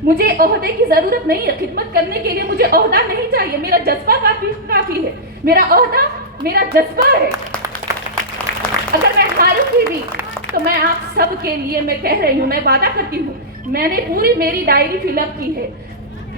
मुझे ओहदे की जरूरत नहीं है, खिदमत करने के लिए मुझे ओहदा नहीं चाहिए, मेरा जज्बा काफी है, मेरा ओहदा मेरा जज्बा है। अगर मैं हारूंगी भी तो मैं आप सब के लिए मैं कह रही हूँ, मैं वादा करती हूँ, मैंने पूरी मेरी डायरी फिलअप की है।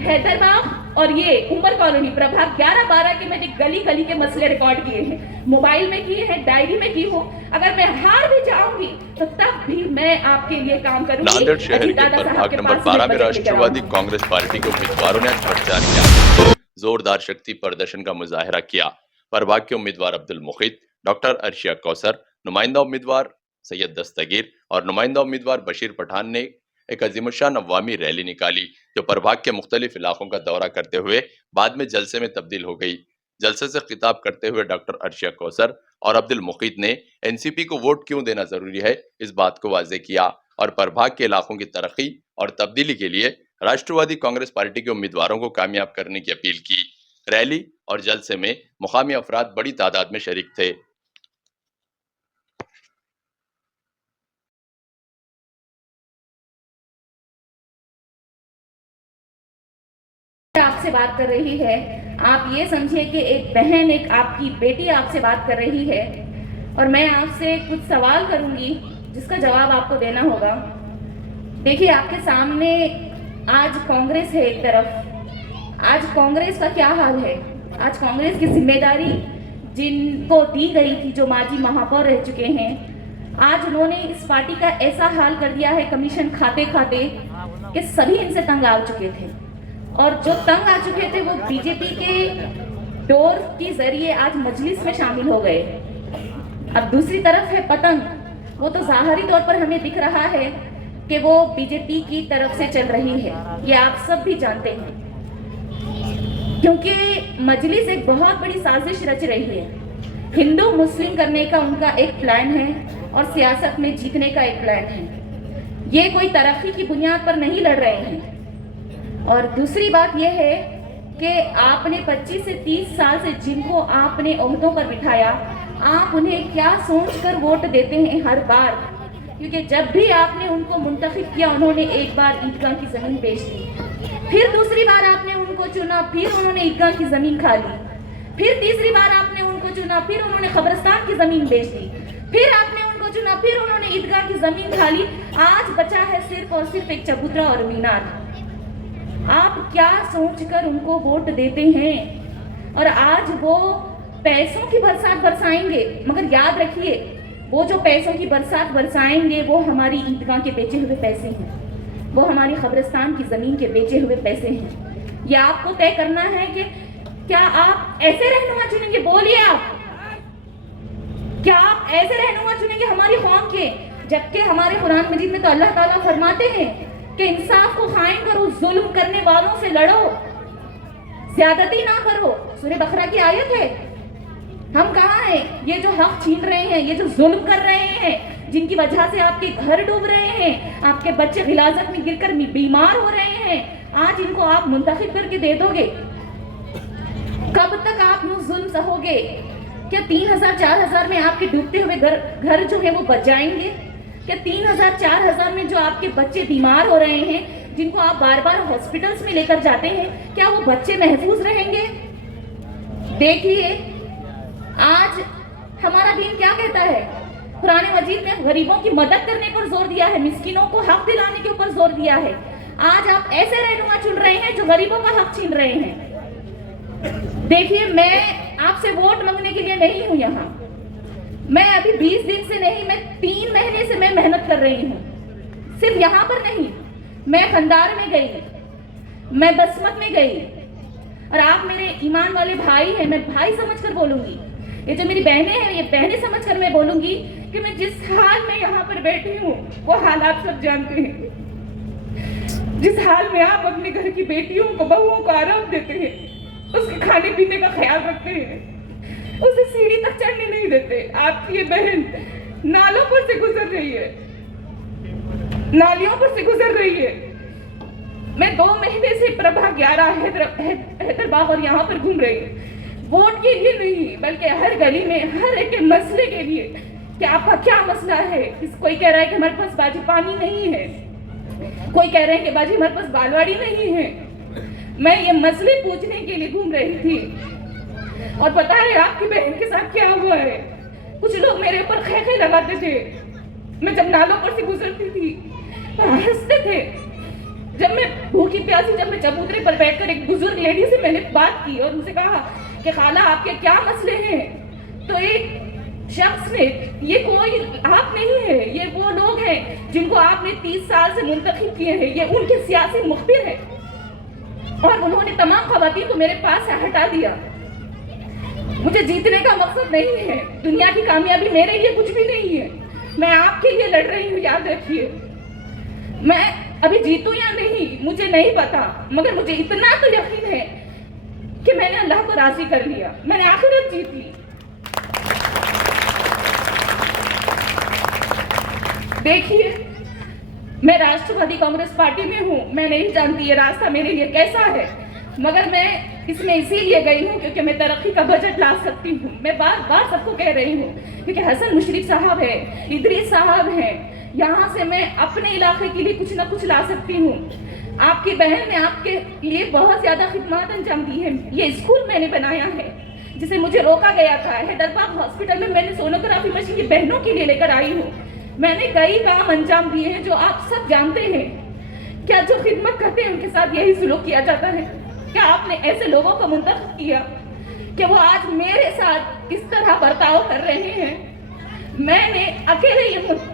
हैदराबाद और ये उमर कॉलोनी प्रभाग 11-12 के मैंने गली गली के मसले रिकॉर्ड किए हैं, मोबाइल में किए हैं, डायरी में की हूँ। अगर मैं हार भी जाऊंगी तो तब भी मैं आपके लिए काम करूंगी। नांदेड़ शहर के प्रभाग नंबर 12 में राष्ट्रवादी कांग्रेस पार्टी के उम्मीदवारों ने आज प्रचार किया, जोरदार शक्ति प्रदर्शन का मुजाहरा किया। प्रभाग के उम्मीदवार अब्दुल मुखीद, डॉक्टर अर्शिया कौसर, नुमाइंदा उम्मीदवार सैयद दस्तगीर और नुमाइंदा उम्मीदवार बशीर पठान ने एक अजीमुशान अवामी रैली निकाली, जो प्रभाग के मुख्तलिफ इलाकों का दौरा करते हुए बाद में जलसे में तब्दील हो गई। जलसे से खिताब करते हुए डॉक्टर अर्शिया कौसर और अब्दुल मुखीद ने एनसीपी को वोट क्यों देना जरूरी है, इस बात को वाजे किया और प्रभाग के इलाकों की तरक्की और तब्दीली के लिए राष्ट्रवादी कांग्रेस पार्टी के उम्मीदवारों को कामयाब करने की अपील की। रैली और जलसे में मुकामी अफराद बड़ी तादाद में शरीक थे। आपसे बात कर रही है, आप ये समझिए कि एक बहन, एक आपकी बेटी आपसे बात कर रही है और मैं आपसे कुछ सवाल करूंगी जिसका जवाब आपको देना होगा। देखिए, आपके सामने आज कांग्रेस है एक तरफ। आज कांग्रेस का क्या हाल है? आज कांग्रेस की जिम्मेदारी जिनको दी गई थी, जो माजी महापौर रह चुके हैं, आज उन्होंने इस पार्टी का ऐसा हाल कर दिया है कमीशन खाते खाते कि सभी इनसे तंग आ चुके थे और जो तंग आ चुके थे वो बीजेपी के डोर के जरिए आज मजलिस में शामिल हो गए। अब दूसरी तरफ है पतंग, वो तो ज़ाहरी तौर पर हमें दिख रहा है कि वो बीजेपी की तरफ से चल रही है, ये आप सब भी जानते हैं, क्योंकि मजलिस एक बहुत बड़ी साजिश रच रही है। हिंदू मुस्लिम करने का उनका एक प्लान है और सियासत में जीतने का एक प्लान है। ये कोई तरक्की की बुनियाद पर नहीं लड़ रहे हैं। और दूसरी बात यह है कि आपने 25 से 30 साल से जिनको आपने ओहदों पर बिठाया, आप उन्हें क्या सोचकर वोट देते हैं हर बार? क्योंकि जब भी आपने उनको मुंतखब किया, उन्होंने एक बार ईदगाह की जमीन बेच दी, फिर दूसरी बार आपने उनको चुना, फिर उन्होंने ईदगाह की जमीन खा ली, फिर तीसरी बार आपने उनको चुना, फिर उन्होंने कब्रिस्तान की जमीन बेच दी, फिर आपने उनको चुना, फिर उन्होंने ईदगाह की जमीन खा ली। आज बचा है सिर्फ और सिर्फ एक चबूतरा और मीनार। आप क्या सोचकर उनको वोट देते हैं? और आज वो पैसों की बरसात बरसाएंगे, मगर याद रखिए, वो जो पैसों की बरसात बरसाएंगे वो हमारी ईदगाह के बेचे हुए पैसे हैं, वो हमारी कब्रिस्तान की जमीन के बेचे हुए पैसे हैं। ये आपको तय करना है कि क्या आप ऐसे रहनुमा चुनेंगे? बोलिए आप, क्या आप ऐसे रहनुमा चुनेंगे हमारी कौम के? जबकि हमारे कुरान मजीद में तो अल्लाह ताला फरमाते हैं कि इंसाफ को कायम करो, जुल्म करने वालों से लड़ो, ज्यादती ना करो। सूरह बकरा की आयत है। हम कहाँ हैं? ये जो हक छीन रहे हैं, ये जो जुल्म कर रहे हैं, जिनकी वजह से आपके घर डूब रहे हैं, आपके बच्चे गिलाजत में गिरकर बीमार हो रहे हैं, आज इनको आप मुंतखब करके दे दोगे? कब तक आप यूं जुल्म सहोगे? क्या 3000-4000 में आपके डूबते हुए घर जो है वो बच जाएंगे? क्या 3000-4000 में जो आपके बच्चे बीमार हो रहे हैं, जिनको आप बार बार हॉस्पिटल्स में लेकर जाते हैं, क्या वो बच्चे महफूज रहेंगे? देखिए, आज हमारा दीन क्या कहता है? कुरान मजीद में गरीबों की मदद करने पर जोर दिया है, मिस्किनों को हक दिलाने के ऊपर जोर दिया है। आज आप ऐसे रहनुमा चुन रहे हैं जो गरीबों का हक छीन रहे हैं। देखिए, मैं आपसे वोट मांगने के लिए नहीं हूं यहाँ। मैं अभी 20 दिन से नहीं, मैं 3 महीने से मैं मेहनत कर रही हूँ। सिर्फ यहाँ पर नहीं, मैं खंडार में गई, मैं बसमत में गई, और आप मेरे ईमान वाले भाई हैं, मैं भाई समझकर बोलूंगी। ये जो मेरी बहनें हैं, ये बहनें समझकर मैं बोलूंगी कि मैं जिस हाल में यहाँ पर बैठी हूँ वो हाल आप सब जानते हैं। जिस हाल में आप अपने घर की बेटियों को, बहुओं को आराम देते हैं, उसके खाने पीने का ख्याल रखते हैं, उसे सीढ़ी तक चढ़ने नहीं देते। आपकी ये बहन नालों पर से गुजर रही है, नालियों पर से गुजर रही है। मैं 2 महीने से प्रभाग 11 हैदराबाद और यहाँ पर घूम रही हूँ, वोट के लिए नहीं, बल्कि हर गली में हर एक के मसले के लिए कि आपका क्या मसला है। कोई कह रहा है कि हमारे पास बाजी पानी नहीं है, कोई कह रहे हैं कि बाजी हमारे पास बालवाड़ी नहीं है। मैं ये मसले पूछने के लिए घूम रही थी। और पता है आपकी बहन के साथ क्या हुआ है? कुछ लोग मेरे ऊपर खे लगाते थे। मैं जब नालों पर से गुजरती थी तो हंसते थे। जब मैं भूखी प्यासी जब मैं चबूतरे पर बैठकर एक बुजुर्ग लेडी से मैंने बात की और उनसे कहा कि खाला आपके क्या मसले हैं, तो एक शख्स ने, ये कोई आप नहीं है, ये वो लोग हैं जिनको आपने 30 साल से मुंतखब किए हैं, ये उनके सियासी मुखबिर हैं। और उन्होंने तमाम खवातीन को मेरे पास से हटा दिया। मुझे जीतने का मकसद नहीं है, दुनिया की कामयाबी मेरे लिए कुछ भी नहीं है। मैं आपके लिए लड़ रही हूँ, याद रखिए। मैं अभी जीतूं या नहीं मुझे नहीं पता, मगर मुझे इतना तो यकीन है कि मैंने अल्लाह को राजी कर लिया, मैंने आखिरत जीत ली। देखिए, मैं राष्ट्रवादी कांग्रेस पार्टी में हूँ। मैं नहीं जानती ये रास्ता मेरे लिए कैसा है, मगर मैं इसमें इसीलिए गई हूँ क्योंकि मैं तरक्की का बजट ला सकती हूँ। मैं बार बार सबको कह रही हूँ क्योंकि हसन मुशर्रफ साहब है, इदरीस साहब हैं, यहाँ से मैं अपने इलाके के लिए कुछ ना कुछ ला सकती हूँ। आपकी बहन ने आपके लिए बहुत ज्यादा खिदमत अंजाम दी है। ये स्कूल मैंने बनाया है जिसे मुझे रोका गया था। हैदराबाद हॉस्पिटल में मैंने सोनोग्राफी मशीन की बहनों के लिए लेकर आई हूँ। मैंने कई काम अंजाम दिए हैं जो आप सब जानते हैं। क्या जो खिदमत करते हैं उनके साथ यही सुलूक किया जाता है? क्या आपने ऐसे लोगों को मुंतखब किया कि वो आज मेरे साथ इस तरह बर्ताव कर रहे हैं? मैंने अकेले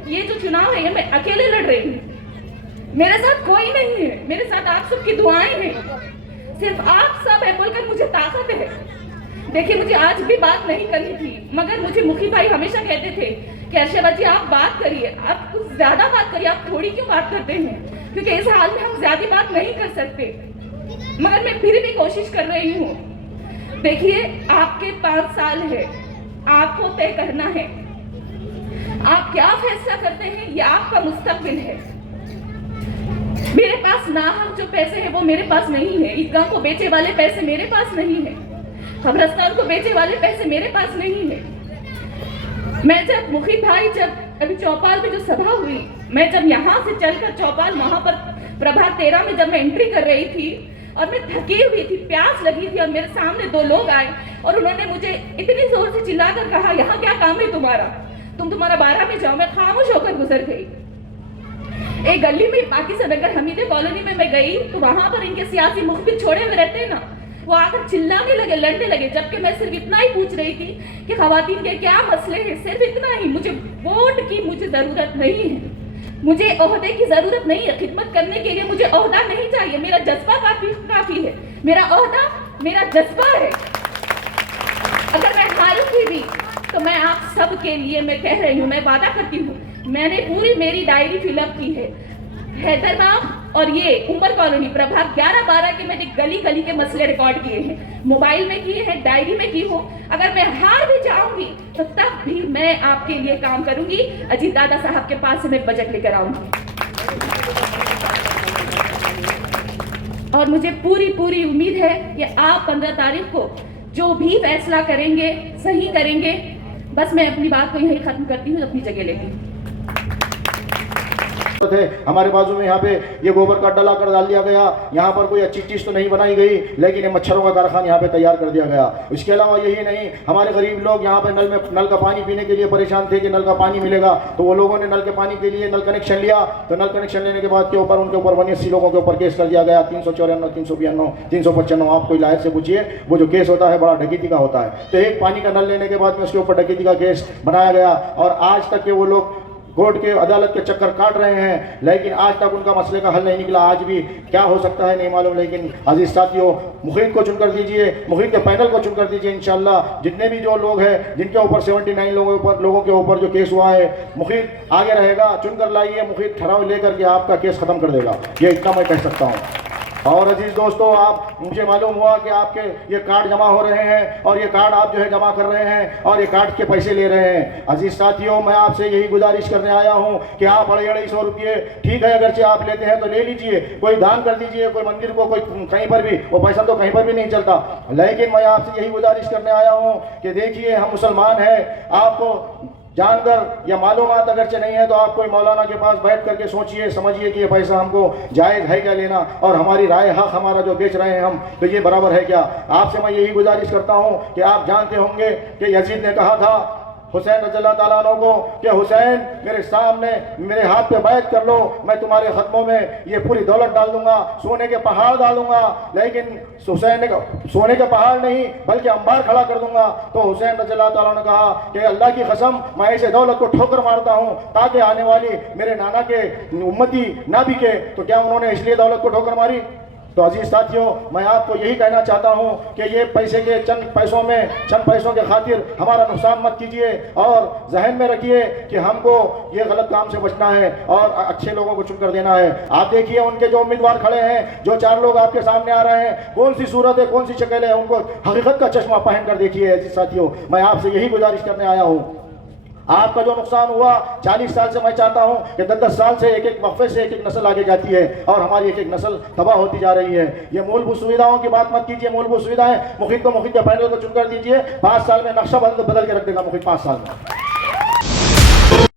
ये जो चुनाव है ये मैं अकेले लड़ रही हूँ। मेरे साथ कोई नहीं है, मेरे साथ आप सबकी दुआएं हैं। सिर्फ आप सब है बोलकर मुझे ताकत है। देखिए, मुझे आज भी बात नहीं करनी थी, मगर मुझे मुखी भाई हमेशा कहते थे कि अर्शा जी आप बात करिए, आप कुछ ज्यादा बात करिए, आप थोड़ी क्यों बात करते हैं? क्योंकि इस हाल में हम ज्यादा बात नहीं कर सकते, मगर मैं फिर भी कोशिश कर रही हूँ। देखिए, आपके 5 साल है, आपको तय करना है आप क्या फैसला करते हैं, ये आपका मुस्तकबिल है। मेरे पास नाहक जो पैसे हैं वो मेरे पास नहीं है। ईदगाह को बेचे वाले पैसे मेरे पास नहीं है, कब्रिस्तान को बेचे वाले पैसे मेरे पास नहीं है। मैं जब मुखी भाई, जब अभी चौपाल में जो सभा हुई, मैं जब यहाँ से चलकर चौपाल वहां पर प्रभात 13 में जब मैं एंट्री कर रही थी और मैं थकी हुई थी, प्यास लगी थी, और मेरे सामने 2 लोग आए और उन्होंने मुझे इतनी जोर से चिल्लाकर कहा, यहाँ क्या काम है तुम्हारा, तुम्हारा 12 में जाओ। मैं खामोश होकर गुजर गई। एक गली में पाकिस्तान नगर हमीदे कॉलोनी में मैं गई तो वहां पर इनके सियासी मुखबिर छोड़े हुए रहते हैं ना, वो आकर चिल्लाने लगे, लड़ने लगे, जबकि मैं सिर्फ इतना ही पूछ रही थी कि खवातीन के क्या मसले हैं, सिर्फ इतना ही। मुझे वोट की मुझे जरूरत नहीं है, मुझे ओहदे की जरूरत नहीं है, खिदमत करने के लिए मुझे ओहदा नहीं चाहिए, मेरा जज्बा काफी है। मेरा ओहदा मेरा जज्बा है। अगर मैं हारूंगी भी तो मैं आप सब के लिए, मैं कह रही हूँ, मैं वादा करती हूँ, मैंने पूरी मेरी डायरी फिलअप की है। हैदराबाद और ये उमर कॉलोनी प्रभाग 11-12 के मैंने गली गली के मसले रिकॉर्ड किए हैं, मोबाइल में किए हैं, डायरी में की हूँ। अगर मैं हार भी जाऊंगी तो तब भी मैं आपके लिए काम करूंगी। अजीत दादा साहब के पास से मैं बजट लेकर आऊंगी और मुझे पूरी उम्मीद है कि आप 15 तारीख को जो भी फैसला करेंगे सही करेंगे। बस मैं अपनी बात को यही खत्म करती हूँ, अपनी जगह लेती हूँ। थे हमारे बाजू में यहाँ पे ये गोबर का डला कर डाल दिया गया। यहाँ पर कोई अच्छी चीज़ तो नहीं बनाई गई, लेकिन ये मच्छरों का कारखाना यहाँ पे तैयार कर दिया गया। इसके अलावा यही नहीं, हमारे गरीब लोग यहाँ पे नल का पानी पीने के लिए परेशान थे कि नल का पानी मिलेगा, तो वो लोगों ने नल के पानी के लिए नल कनेक्शन लिया। तो नल कनेक्शन लेने के बाद के ऊपर उनके ऊपर 89 लोगों के ऊपर केस कर दिया गया, 394, 392, 395। आप कोई लायक से पूछिए, वो जो केस होता है बड़ा डकैती का होता है। तो एक पानी का नल लेने के बाद में उसके ऊपर डकैती का केस बनाया गया और आज तक के वो लोग कोर्ट के अदालत के चक्कर काट रहे हैं, लेकिन आज तक उनका मसले का हल नहीं निकला। आज भी क्या हो सकता है नहीं मालूम, लेकिन अजीज साथियों, मुखीद को चुनकर दीजिए, मुखीद के पैनल को चुनकर दीजिए। इंशाल्लाह जितने भी जो लोग हैं जिनके ऊपर 79 लोगों के ऊपर जो केस हुआ है, मुखीद आगे रहेगा, चुनकर लाइए। मुखीद ठहराव लेकर के आपका केस खत्म कर देगा, ये इतना मैं कह सकता हूँ। और अजीज दोस्तों, आप मुझे मालूम हुआ कि आपके ये कार्ड जमा हो रहे हैं और ये कार्ड आप जो है जमा कर रहे हैं और ये कार्ड के पैसे ले रहे हैं। अजीज साथियों, मैं आपसे यही गुजारिश करने आया हूँ कि आप 250 रुपये ठीक है, अगरचे आप लेते हैं तो ले लीजिए, कोई दान कर दीजिए, कोई मंदिर को, कोई कहीं पर भी, वो पैसा तो कहीं पर भी नहीं चलता। लेकिन मैं आपसे यही गुजारिश करने आया हूँ कि देखिए, हम मुसलमान हैं, आपको जानकर या मालूमात अगरचे नहीं है तो आप कोई मौलाना के पास बैठ करके सोचिए समझिए कि ये पैसा हमको जायज़ है क्या लेना, और हमारी राय हक हमारा जो बेच रहे हैं हम, तो ये बराबर है क्या। आपसे मैं यही गुजारिश करता हूँ कि आप जानते होंगे कि यजीद ने कहा था हुसैन रज़ियल्लाहु ताला अन्हु को कि हुसैन मेरे सामने मेरे हाथ पे बैत कर लो, मैं तुम्हारे खत्मों में ये पूरी दौलत डाल दूंगा, सोने के पहाड़ डालूंगा। लेकिन हुसैन ने सोने के पहाड़ नहीं बल्कि अंबार खड़ा कर दूंगा। तो हुसैन रज़ियल्लाहु ताला अन्हु ने कहा कि अल्लाह की कसम मैं ऐसे दौलत को ठोकर मारता हूँ ताकि आने वाली मेरे नाना के उम्मती ना बिके। तो क्या उन्होंने इसलिए दौलत को ठोकर मारी? तो अजीज साथियों, मैं आपको यही कहना चाहता हूं कि ये पैसे के चंद पैसों के खातिर हमारा नुकसान मत कीजिए, और जहन में रखिए कि हमको ये गलत काम से बचना है और अच्छे लोगों को चुनकर देना है। आप देखिए उनके जो उम्मीदवार खड़े हैं, जो 4 लोग आपके सामने आ रहे हैं, कौन सी सूरत है, कौन सी शक्ल है, उनको हकीकत का चश्मा पहन कर देखिए। अजीज साथियों, मैं आपसे यही गुजारिश करने आया हूँ। आपका जो नुकसान हुआ 40 साल से, मैं चाहता हूं कि 10-10 साल से एक वक्फे से एक नस्ल आगे जाती है और हमारी एक नस्ल तबाह होती जा रही है। ये मूलभूत सुविधाओं की बात मत कीजिए। मूलभूत सुविधाएं मुखिद के पैनल को चुनकर दीजिए, 5 साल में नक्शा बदल के रख देगा मुखिद, 5 साल में।